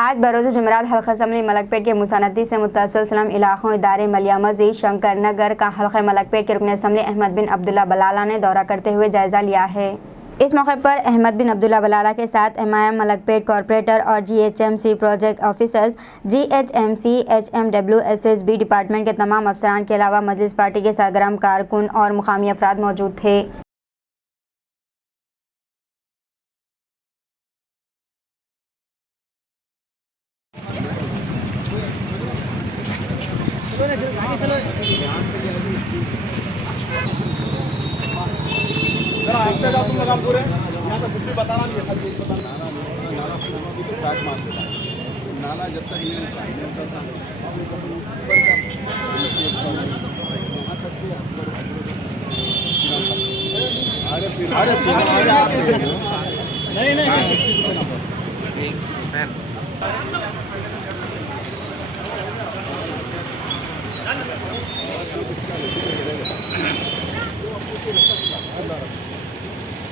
आज बरोज़ जुमेरात हल्का असम्बली मलकपेट के मुसानदी से मुत्तसिल सलाम इलाक़ों इदारे मलिया मस्जिद शंकर नगर का हल्का मलकपेट के रुकन असम्बली अहमद बिन अब्दुल्ला बलाला ने दौरा करते हुए जायज़ा लिया है। इस मौके पर अहमद बिन अब्दुल्ला बलाला के साथ एमआईएम मलकपेट कॉरपोरेटर और GHMC project officers, GHMC, एचएमडब्ल्यू, SSB department के तमाम अफसरान के अलावा मजलिस पार्टी के सरगर्म कारकुन और मुकामी अफराद मौजूद थे। हफ्ते का तुम लगा पूरे यहाँ तो कुछ भी बताना नहीं है, खाली एक बताना नाला काट मार देता नाला जब तक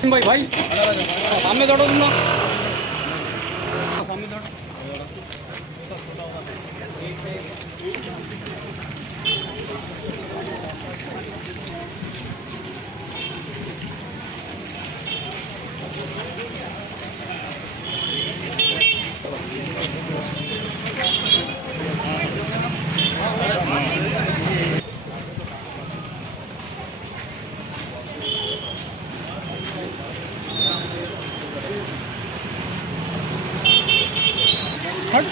नहीं भाई सामने दौड़ो तुम लोग सामने दौड़ो हट